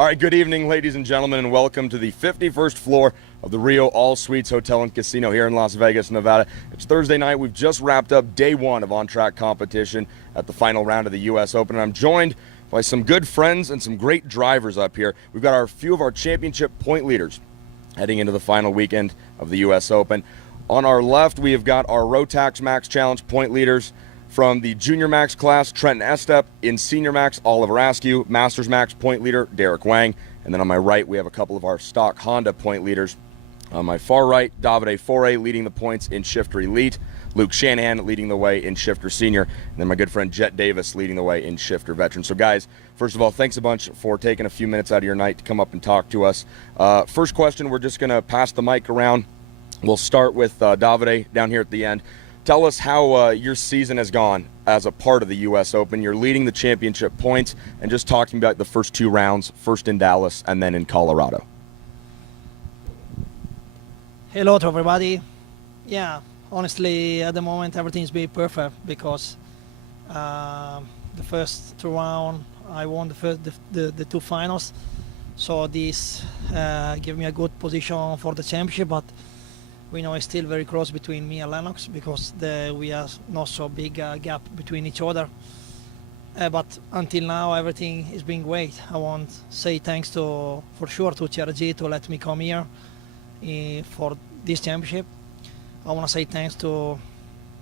All right, good evening, ladies and gentlemen, and welcome to the 51st floor of the Rio All Suites Hotel and Casino here in Las Vegas, Nevada. It's Thursday night. We've just wrapped up day one of on-track competition at the final round of the U.S. Open, and I'm joined by some good friends and some great drivers up here. We've got a few of our championship point leaders heading into the final weekend of the U.S. Open. On our left, we have got our Rotax Max Challenge point leaders from the Junior Max class, Trenton Estep. In Senior Max, Oliver Askew. Masters Max point leader, Derek Wang. And then on my right, we have a couple of our stock Honda point leaders. On my far right, Davide Foray leading the points in Shifter Elite. Luke Shanahan leading the way in Shifter Senior. And then my good friend Jet Davis leading the way in Shifter Veteran. So guys, first of all, thanks a bunch for taking a few minutes out of your night to come up and talk to us. First question, we're just going to pass the mic around. We'll start with Davide down here at the end. Tell us how your season has gone as a part of the U.S. Open. You're leading the championship points and just talking about the first two rounds, first in Dallas and then in Colorado. Hello to everybody. Yeah, honestly, at the moment everything's been perfect because the first two rounds I won the two finals, so this gave me a good position for the championship. But we know it's still very close between me and Lennox because we have not so big gap between each other. But until now, everything has been great. I want to say thanks for sure to TRG to let me come here for this championship. I want to say thanks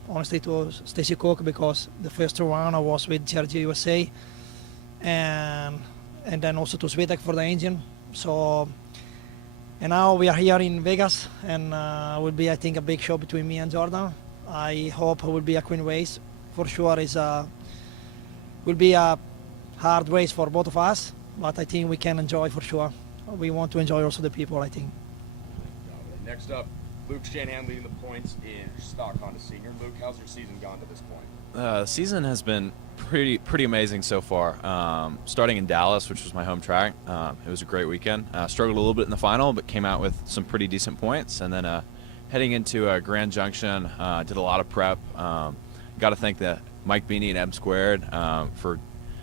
honestly to Stacy Cook because the first two rounds I was with TRG USA, and then also to Switek for the engine. So. And now we are here in Vegas, and will be, I think, a big show between me and Jordan. I hope it will be a clean race. For sure, will be a hard race for both of us, but I think we can enjoy for sure. We want to enjoy also the people, I think. Next up, Luke Shanahan leading the points in stock Honda Senior. Luke, how's your season gone to this point? The season has been pretty amazing so far. Starting in Dallas, which was my home track, it was a great weekend. Struggled a little bit in the final, but came out with some pretty decent points. And then heading into Grand Junction, did a lot of prep. Got to thank Mike Beanie and M Squared for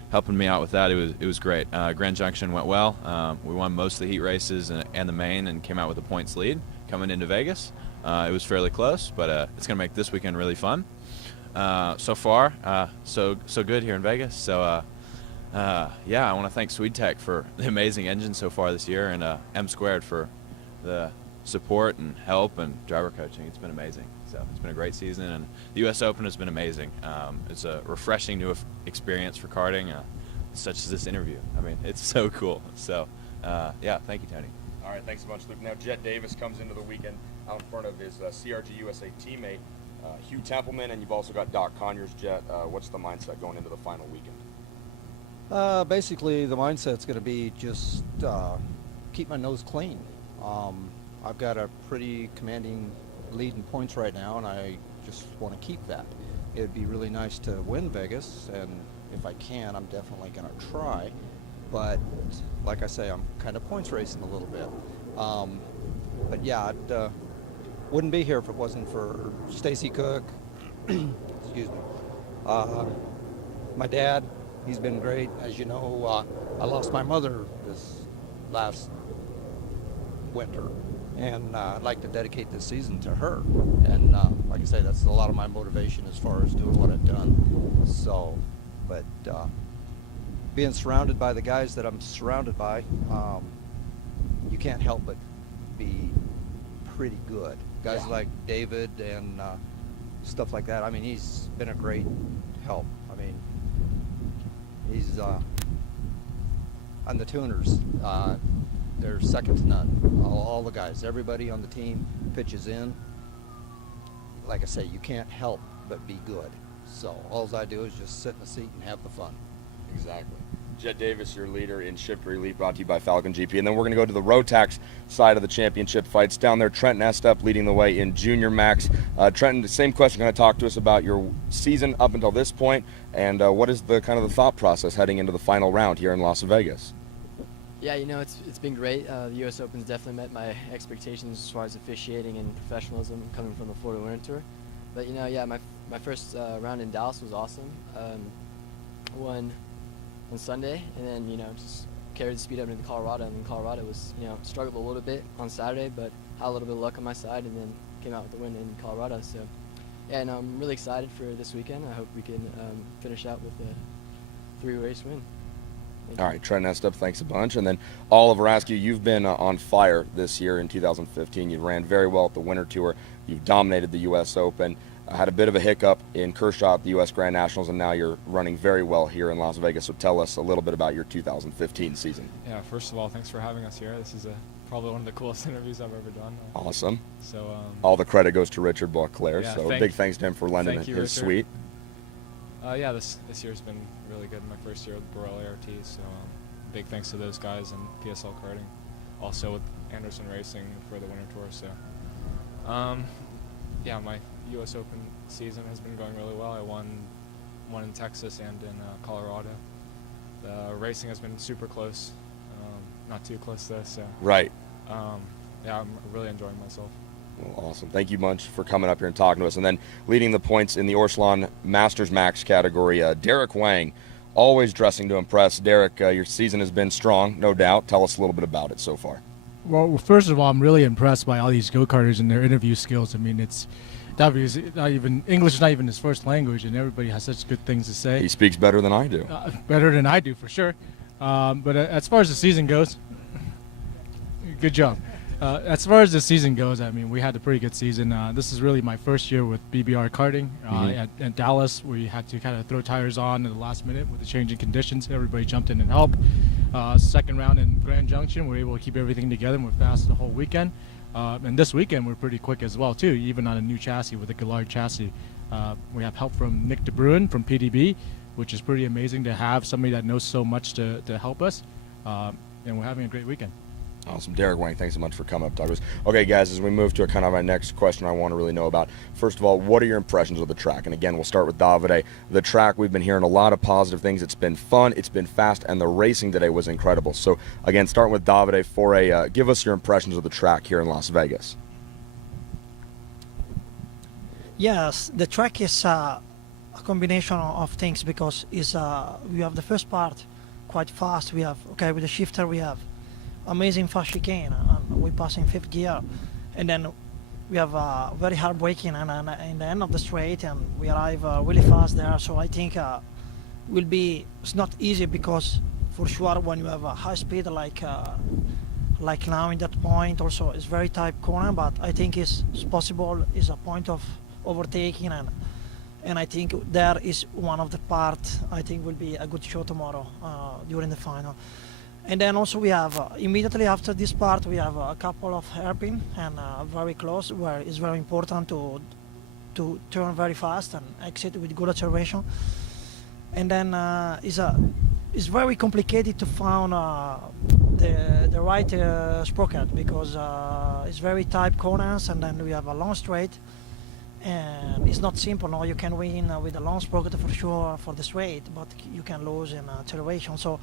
helping me out with that. It was great. Grand Junction went well. We won most of the heat races and the main, and came out with a points lead coming into Vegas. It was fairly close, but it's going to make this weekend really fun. So far, so good here in Vegas. So, yeah, I want to thank SwedeTech for the amazing engine so far this year, and M Squared for the support and help and driver coaching. It's been amazing. So it's been a great season, and the U.S. Open has been amazing. It's a refreshing new experience for karting, such as this interview. I mean, it's so cool. So, yeah, thank you, Tony. All right, thanks so much, Luke. Now, Jet Davis comes into the weekend out in front of his CRG USA teammate, Hugh Templeman, and you've also got Doc Conyers. Jet, what's the mindset going into the final weekend? Basically, the mindset's going to be just keep my nose clean. I've got a pretty commanding lead in points right now, and I just want to keep that. It'd be really nice to win Vegas, and if I can, I'm definitely going to try. But like I say, I'm kind of points racing a little bit. But yeah, I'd wouldn't be here if it wasn't for Stacy Cook. Excuse me. My dad, he's been great. As you know, I lost my mother this last winter, and I'd like to dedicate this season to her. And like I say, that's a lot of my motivation as far as doing what I've done. So, but being surrounded by the guys that I'm surrounded by, you can't help but be pretty good. Guys like David and stuff like that. I mean, he's been a great help. I mean, he's on the tuners. They're second to none. All the guys, everybody on the team pitches in. Like I say, you can't help but be good. So all I do is just sit in the seat and have the fun. Exactly. Jet Davis, your leader in Shifter Elite, brought to you by Falcon GP. And then we're going to go to the Rotax side of the championship fights. Down there, Trenton Estep leading the way in Junior Max. Trenton, the same question, going to talk to us about your season up until this point, and what is the kind of the thought process heading into the final round here in Las Vegas? Yeah, you know, it's been great. The U.S. Open's definitely met my expectations as far as officiating and professionalism coming from the Florida Winter Tour. But, you know, yeah, my first round in Dallas was awesome. Won on Sunday, and then, you know, just carry the speed up into Colorado, and in Colorado was, struggled a little bit on Saturday, but had a little bit of luck on my side, and then came out with the win in Colorado. So, yeah, and I'm really excited for this weekend. I hope we can finish out with a 3-race win. All right, Trenton, Estep, thanks a bunch. And then Oliver, ask you, you've been on fire this year in 2015. You ran very well at the Winter Tour. You've dominated the U.S. Open. Had a bit of a hiccup in Kershaw at the U.S. Grand Nationals, and now you're running very well here in Las Vegas. So tell us a little bit about your 2015 season. Yeah, first of all, thanks for having us here. This is probably one of the coolest interviews I've ever done. Awesome. So all the credit goes to Richard Boisclair, yeah, so big thanks to him for lending you, his Richard. suite. Yeah, this year's been really good. My first year with Burrell ART, so big thanks to those guys and PSL Karting. Also with Anderson Racing for the Winter Tour. So, yeah, my U.S. Open season has been going really well. I won in Texas and in Colorado. The racing has been super close, not too close though. So Right. Yeah, I'm really enjoying myself. Well, awesome. Thank you much for coming up here and talking to us. And then leading the points in the Orslon Masters Max category, Derek Wang, always dressing to impress. Derek, your season has been strong, no doubt. Tell us a little bit about it so far. Well, first of all, I'm really impressed by all these go-karters and their interview skills. I mean, English is not even his first language, and everybody has such good things to say. He speaks better than I do. Better than I do, for sure. But as far as the season goes, good job. As far as the season goes, I mean, we had a pretty good season. This is really my first year with BBR karting. At Dallas, we had to kind of throw tires on at the last minute with the changing conditions. Everybody jumped in and helped. Second round in Grand Junction, we were able to keep everything together, and we're fast the whole weekend. And this weekend, we're pretty quick as well, too, even on a new chassis with a Gallard chassis. We have help from Nick DeBruin from PDB, which is pretty amazing to have somebody that knows so much to help us. And we're having a great weekend. Awesome. Derek Wang, thanks so much for coming up, talk to us. Okay, guys, as we move to kind of my next question I want to really know about, first of all, what are your impressions of the track? And again, we'll start with Davide. The track, we've been hearing a lot of positive things. It's been fun, it's been fast, and the racing today was incredible. So, again, starting with Davide, give us your impressions of the track here in Las Vegas. Yes, the track is a combination of things because we have the first part quite fast. We have, with the shifter, we have amazing fast chicane, and we pass in 5th gear, and then we have very hard braking and in the end of the straight, and we arrive really fast there. So I think it's not easy because for sure when you have a high speed like now in that point, also it's very tight corner, but I think it's possible. Is a point of overtaking, and I think there is one of the parts I think will be a good show tomorrow during the final. And then also we have, immediately after this part, we have a couple of hairpin and very close, where it's very important to turn very fast and exit with good acceleration. And then it's very complicated to find the right sprocket because it's very tight corners, and then we have a long straight. And it's not simple. No, you can win with a long sprocket for sure for the straight, but you can lose in acceleration. So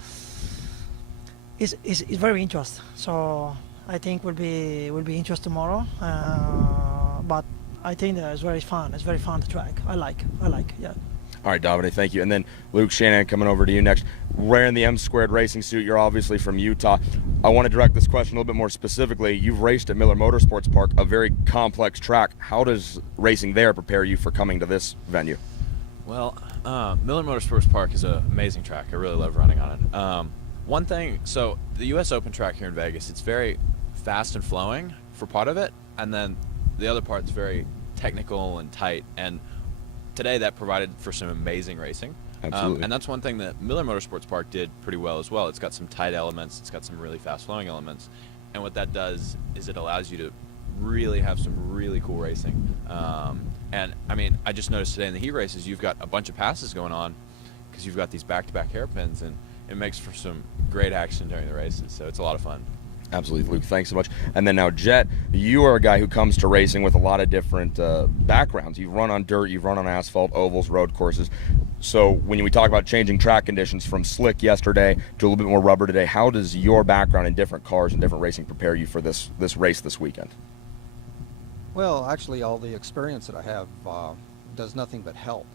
it's very interesting. So I think will be interesting tomorrow. But I think that it's very fun. It's very fun to track. I like. Yeah. All right, Davide, thank you. And then Luke Shanahan coming over to you next. Wearing the M-squared racing suit, you're obviously from Utah. I want to direct this question a little bit more specifically. You've raced at Miller Motorsports Park, a very complex track. How does racing there prepare you for coming to this venue? Well, Miller Motorsports Park is an amazing track. I really love running on it. One thing, so the U.S. Open track here in Vegas, it's very fast and flowing for part of it, and then the other part's very technical and tight, and today that provided for some amazing racing. Absolutely. And that's one thing that Miller Motorsports Park did pretty well as well. It's got some tight elements, it's got some really fast flowing elements, and what that does is it allows you to really have some really cool racing. And I mean, I just noticed today in the heat races, you've got a bunch of passes going on because you've got these back-to-back hairpins, and it makes for some great action during the races, so it's a lot of fun. Absolutely, Luke. Thanks so much. And then now, Jet, you are a guy who comes to racing with a lot of different backgrounds. You've run on dirt, you've run on asphalt, ovals, road courses. So when we talk about changing track conditions from slick yesterday to a little bit more rubber today, how does your background in different cars and different racing prepare you for this race this weekend? Well, actually, all the experience that I have does nothing but help.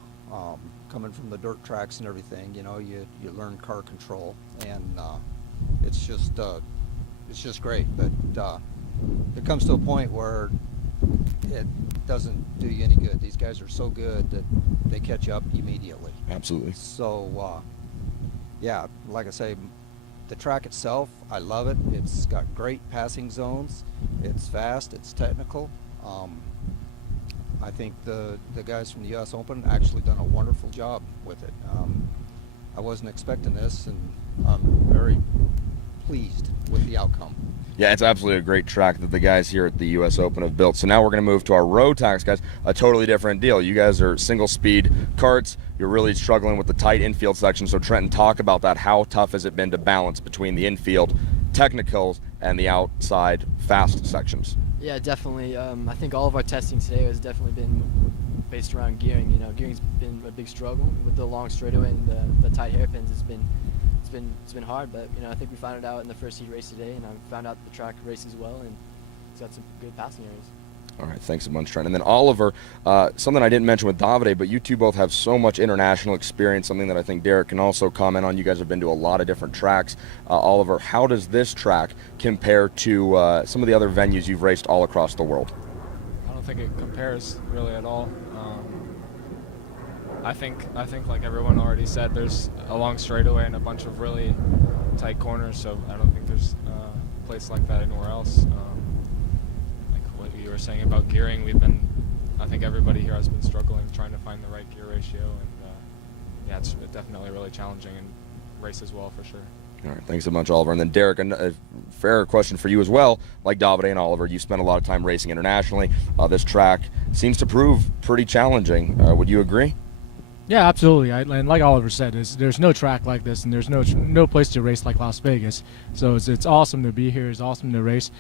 Coming from the dirt tracks and everything, you learn car control, and it's just great. But it comes to a point where it doesn't do you any good. These guys are so good that they catch up immediately. Absolutely. So, yeah, like I say, the track itself, I love it. It's got great passing zones. It's fast. It's technical. I think the guys from the U.S. Open actually done a wonderful job with it. I wasn't expecting this, and I'm very pleased with the outcome. Yeah, it's absolutely a great track that the guys here at the U.S. Open have built. So now we're going to move to our road tax, guys. A totally different deal. You guys are single-speed karts. You're really struggling with the tight infield section. So Trenton, talk about that. How tough has it been to balance between the infield technicals and the outside fast sections? Yeah, definitely. I think all of our testing today has definitely been based around gearing. You know, gearing's been a big struggle with the long straightaway and the tight hairpins. It's been hard, but you know, I think we found it out in the first heat race today, and I found out the track races well, and it's got some good passing areas. All right, thanks a bunch, Trent. And then Oliver, something I didn't mention with Davide, but you two both have so much international experience, something that I think Derek can also comment on. You guys have been to a lot of different tracks. Oliver, how does this track compare to some of the other venues you've raced all across the world? I don't think it compares really at all. I think like everyone already said, there's a long straightaway and a bunch of really tight corners, so I don't think there's a place like that anywhere else. Like what you were saying about gearing, I think everybody here has been struggling trying to find the right gear ratio, and yeah, it's definitely really challenging and races well for sure. All right, thanks so much, Oliver. And then Derek, a fair question for you as well. Like Davide and Oliver, you spent a lot of time racing internationally. This track seems to prove pretty challenging. Would you agree? Yeah, absolutely. And like Oliver said, there's no track like this, and there's no place to race like Las Vegas. So it's awesome to be here. It's awesome to race.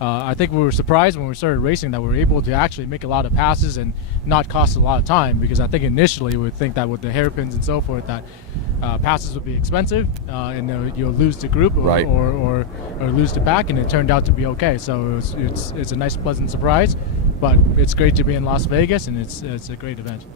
I think we were surprised when we started racing that we were able to actually make a lot of passes and not cost a lot of time, because I think initially we would think that with the hairpins and so forth that passes would be expensive and you'll lose the group or lose the pack, and it turned out to be okay. So it's a nice, pleasant surprise, but it's great to be in Las Vegas, and it's a great event.